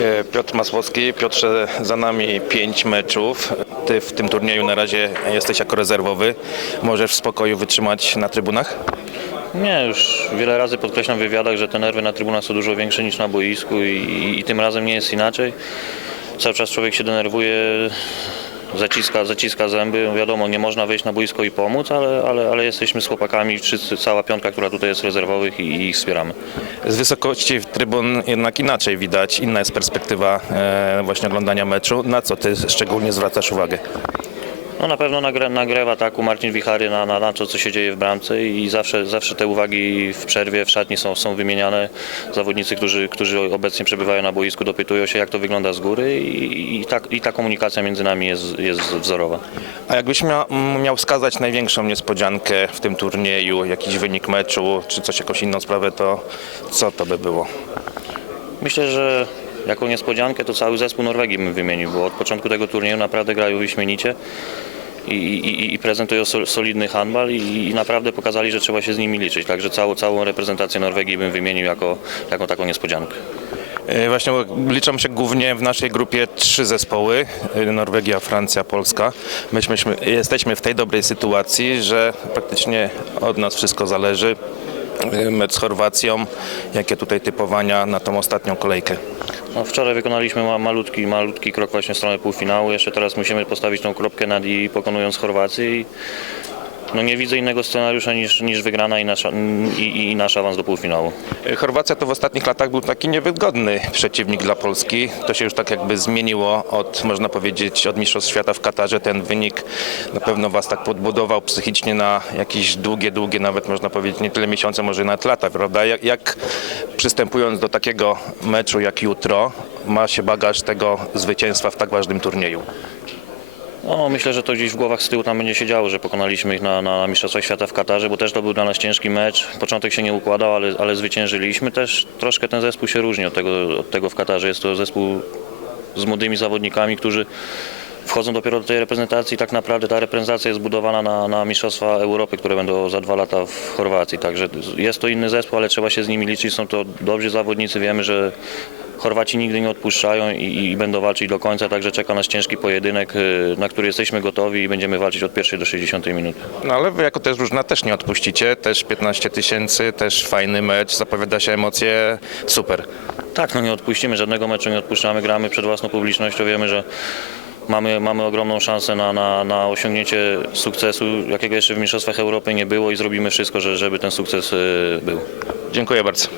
E, Piotr Masłowski. Piotrze, za nami pięć meczów. Ty w tym turnieju na razie jesteś jako rezerwowy. Możesz w spokoju wytrzymać na trybunach? Nie, już wiele razy podkreślam w wywiadach, że te nerwy na trybunach są dużo większe niż na boisku i, i, i tym razem nie jest inaczej. Cały czas człowiek się denerwuje, zaciska, zaciska zęby. Wiadomo, nie można wejść na boisko i pomóc, ale, ale, ale jesteśmy z chłopakami, wszyscy, cała piątka, która tutaj jest rezerwowych i, i ich wspieramy. Z wysokości trybun jednak inaczej widać, inna jest perspektywa e, właśnie oglądania meczu. Na co ty szczególnie zwracasz uwagę? No na pewno nagra, nagra w ataku Marcin Wichary na, na, na to, co się dzieje w bramce i zawsze, zawsze te uwagi w przerwie, w szatni są, są wymieniane. Zawodnicy, którzy, którzy obecnie przebywają na boisku, dopytują się, jak to wygląda z góry i, i, ta, i ta komunikacja między nami jest, jest wzorowa. A jakbyś mia, m, miał wskazać największą niespodziankę w tym turnieju, jakiś wynik meczu, czy coś, jakąś inną sprawę, to co to by było? Myślę, że jako niespodziankę to cały zespół Norwegii bym wymienił, bo od początku tego turnieju naprawdę grają wyśmienicie i, i, i prezentują sol, solidny handbal i, i naprawdę pokazali, że trzeba się z nimi liczyć. Także całą, całą reprezentację Norwegii bym wymienił jako, jako taką niespodziankę. E, Właśnie liczą się głównie w naszej grupie trzy zespoły, e, Norwegia, Francja, Polska. Myśmy, jesteśmy w tej dobrej sytuacji, że praktycznie od nas wszystko zależy. E, Mecz z Chorwacją, jakie tutaj typowania na tą ostatnią kolejkę. No, wczoraj wykonaliśmy ma, malutki, malutki krok właśnie w stronę półfinału. Jeszcze teraz musimy postawić tą kropkę nad i pokonując Chorwację. I, no nie widzę innego scenariusza niż, niż wygrana i nasz, i, i nasz awans do półfinału. Chorwacja to w ostatnich latach był taki niewygodny przeciwnik dla Polski. To się już tak jakby zmieniło od, można powiedzieć, od Mistrzostw Świata w Katarze. Ten wynik na pewno Was tak podbudował psychicznie na jakieś długie, długie, nawet można powiedzieć nie tyle miesiące, może nawet lata, prawda? Jak, jak przystępując do takiego meczu jak jutro, ma się bagaż tego zwycięstwa w tak ważnym turnieju? No, myślę, że to gdzieś w głowach z tyłu tam będzie się działo, że pokonaliśmy ich na, na Mistrzostwach Świata w Katarze, bo też to był dla nas ciężki mecz. Początek się nie układał, ale, ale zwyciężyliśmy. Też troszkę ten zespół się różni od tego, od tego w Katarze. Jest to zespół z młodymi zawodnikami, którzy wchodzą dopiero do tej reprezentacji. Tak naprawdę ta reprezentacja jest zbudowana na, na Mistrzostwa Europy, które będą za dwa lata w Chorwacji. Także jest to inny zespół, ale trzeba się z nimi liczyć. Są to dobrzy zawodnicy. Wiemy, że Chorwaci nigdy nie odpuszczają i, i będą walczyć do końca, także czeka nas ciężki pojedynek, y, na który jesteśmy gotowi i będziemy walczyć od pierwszej do 60 minuty. No ale Wy jako też różna też nie odpuścicie, też 15 tysięcy, też fajny mecz, zapowiada się emocje, super. Tak, no nie odpuścimy, żadnego meczu nie odpuszczamy, gramy przed własną publicznością, wiemy, że mamy, mamy ogromną szansę na, na, na osiągnięcie sukcesu, jakiego jeszcze w Mistrzostwach Europy nie było i zrobimy wszystko, że, żeby ten sukces y, był. Dziękuję bardzo.